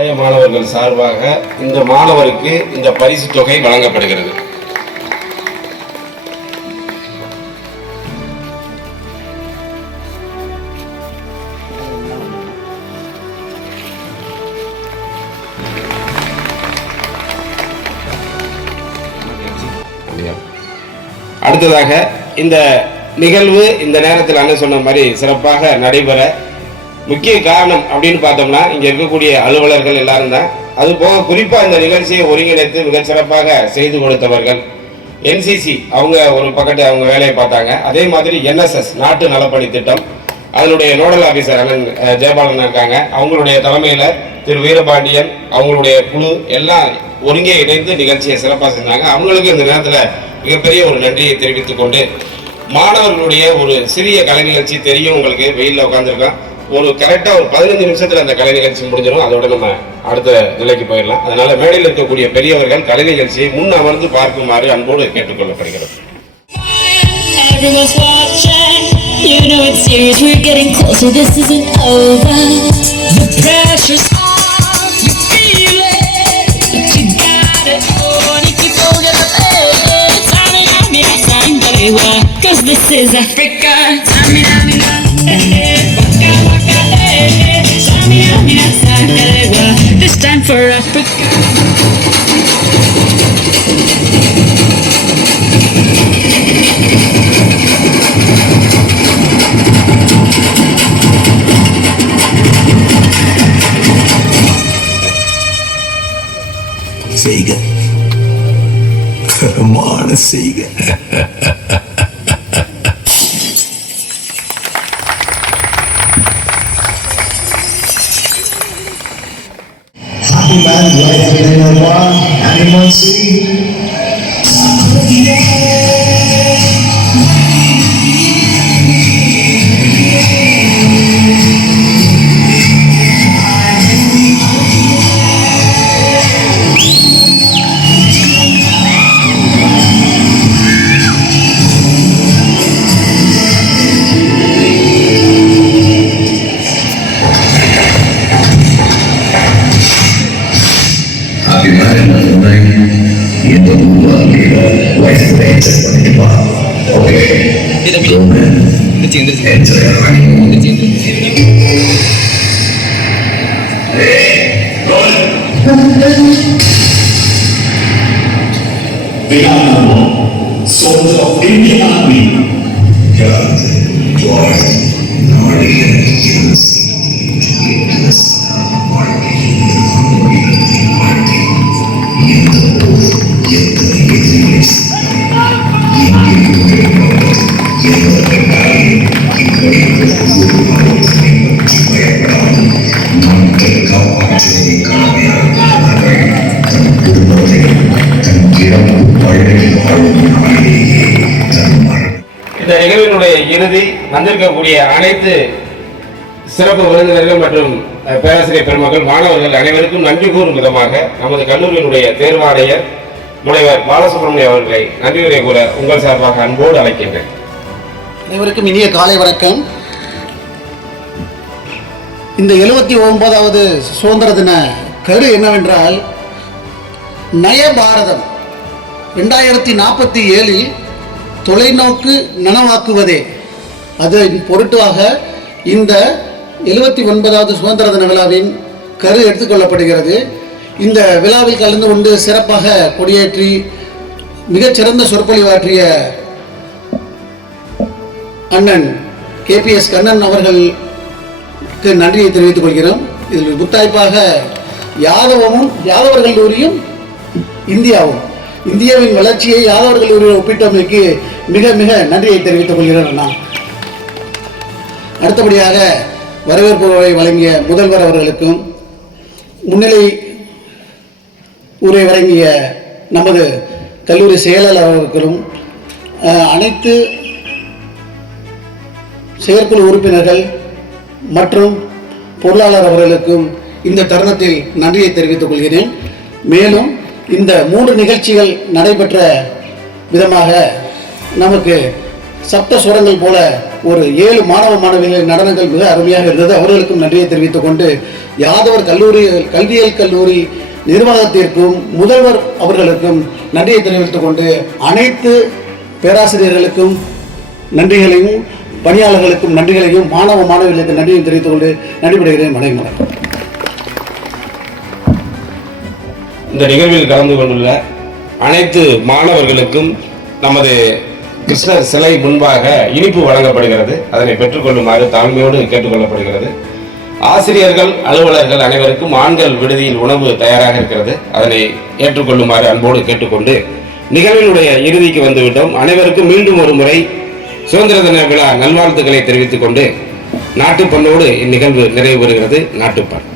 பழைய மாணவர்கள் சார்பாக இந்த மாணவருக்கு இந்த பரிசு தொகை வழங்கப்படுகிறது. அடுத்ததாக இந்த நிகழ்வு இந்த நேரத்தில் அண்ணன் சொன்ன மாதிரி சிறப்பாக நடைபெற முக்கிய காரணம் அப்படின்னு பார்த்தோம்னா இங்க இருக்கக்கூடிய அலுவலர்கள் எல்லாரும் தான். அது போக குறிப்பா இந்த நிகழ்ச்சியை ஒருங்கிணைத்து மிக சிறப்பாக செய்து கொடுத்தவர்கள். என்சிசி அவங்க ஒரு பக்கத்து அவங்க வேலையை பார்த்தாங்க. அதே மாதிரி என்எஸ்எஸ் நாட்டு நலப்பணி திட்டம். அதனுடைய நோடல் ஆபீசர் அண்ணன் ஜெயபாலன் இருக்காங்க. அவங்களுடைய தலைமையில திரு வீரபாண்டியன் அவங்களுடைய குழு எல்லாம் ஒருங்கே இணைந்து நிகழ்ச்சியை சிறப்பாக செஞ்சாங்க. அவங்களுக்கு இந்த நேரத்தில் மிகப்பெரிய ஒரு நன்றியை தெரிவித்துக் கொண்டு மாணவர்களுடைய ஒரு சிறிய கலை நிகழ்ச்சி தெரியும் உங்களுக்கு வெயிலில் உட்காந்துருக்கோம் ஒரு கரெக்டாக ஒரு பதினஞ்சு நிமிஷத்தில் அந்த கலை நிகழ்ச்சி முடிஞ்சிடும் அதோட நம்ம அடுத்த நிலைக்கு போயிடலாம் அதனால மேடையில் இருக்கக்கூடிய பெரியவர்கள் கலை நிகழ்ச்சியை முன் அமர்ந்து பார்க்குமாறு அன்போடு கேட்டுக்கொள்ளப்படுகிறது Everyone's watching. You know it's serious. We're getting closer. This isn't over. The pressure's on. You feel it. But you got it. on, if you don't get it, Samina, mina, sangalewa. Cause this is Africa. Samina, mina, eh, செய்க கரமான செய்க Amen. I'm Amen. Amen. এটা are চিন্দ্র soldiers of Indian Army. God, God, Nordic, yes, yes, Nordic. Boy, naughty, இந்த நிகழ்வினுடைய இறுதி வந்திருக்கக்கூடிய அனைத்து சிறப்பு விருந்தினர்கள் மற்றும் பேராசிரியர் பெருமக்கள் மாணவர்கள் அனைவருக்கும் நன்றி கூறும் விதமாக நமது கல்லூரியினுடைய தேர்வாணையர் முனைவர் பாலசுப்ரமணியம் அவர்களை நன்றி உரை கூற உங்கள் சார்பாக அன்போடு அழைக்கின்றேன். அனைவருக்கும் இனிய காலை வணக்கம். இந்த எழுபத்தி ஒன்பதாவது சுதந்திர தின கரு என்னவென்றால் நய பாரதம் ரெண்டாயிரத்தி நாற்பத்தி ஏழில் தொலைநோக்கு நனவாக்குவதே. அதன் பொருட்டாக இந்த எழுபத்தி ஒன்பதாவது சுதந்திர தின விழாவின் கரு எடுத்துக்கொள்ளப்படுகிறது. இந்த விழாவில் கலந்து கொண்டு சிறப்பாக கொடியேற்றி மிகச்சிறந்த சொற்பொழிவாற்றிய அண்ணன் கேபிஎஸ் கண்ணன் அவர்கள் நன்றியை தெரிவித்துக் கொள்கிறோம். இதில் முத்தாய்ப்பாக யாதவமும் யாதவர் கல்லூரியும் இந்தியாவும் இந்தியாவின் வளர்ச்சியை யாதவர் கல்லூரியில் ஒப்பிட்டமைக்கு மிக மிக நன்றியை தெரிவித்துக் கொள்கிறோம் நான் அடுத்தபடியாக வரவேற்புகளை வழங்கிய முதல்வர் அவர்களுக்கும் முன்னிலை உரை வழங்கிய நமது கல்லூரி செயலாளர் அவர்களுக்கும் அஹ், அனைத்து செயற்குழு உறுப்பினர்கள் மற்றும் பொருளாளர் அவர்களுக்கும் இந்த தருணத்தில் நன்றியை தெரிவித்துக் கொள்கிறேன். மேலும் இந்த மூன்று நிகழ்ச்சிகள் நடைபெற்ற விதமாக நமக்கு சப்த சுரங்கள் போல ஒரு ஏழு மாணவ மாணவிகளின் நடனங்கள் மிக அருமையாக இருந்தது. அவர்களுக்கும் நன்றியை தெரிவித்துக் கொண்டு யாதவர் கல்லூரி கல்வியியல் கல்லூரி நிர்வாகத்திற்கும் முதல்வர் அவர்களுக்கும் நன்றியை தெரிவித்துக் கொண்டு அனைத்து பேராசிரியர்களுக்கும் நன்றிகளையும் பணியாளர்களுக்கும் நன்றிகளையும் மாணவ மாணவிகளுக்கு நன்றியும் தெரிவித்துக் கொண்டு நடைபெறுகிறேன். வணக்கம் இந்த நிகழ்வில் கலந்து கொண்டுள்ள அனைத்து மாணவர்களுக்கும் நமது கிருஷ்ணர் சிலை முன்பாக இனிப்பு வழங்கப்படுகிறது. அதனை பெற்றுக்கொள்ளுமாறு தாழ்மையோடு கேட்டுக்கொள்ளப்படுகிறது ஆசிரியர்கள் அலுவலர்கள் அனைவருக்கும் ஆண்கள் விடுதியில் உணவு தயாராக இருக்கிறது. அதனை ஏற்றுக்கொள்ளுமாறு அன்போடு கேட்டுக்கொண்டு நிகழ்வினுடைய இறுதிக்கு வந்துவிட்டோம். அனைவருக்கும் மீண்டும் ஒரு முறை சுதந்திர தின விழா நல்வாழ்த்துக்களை தெரிவித்துக் கொண்டு நாட்டுப்பண்ணோடு இந்நிகழ்வு நிறைவு பெறுகிறது நாட்டுப்பண்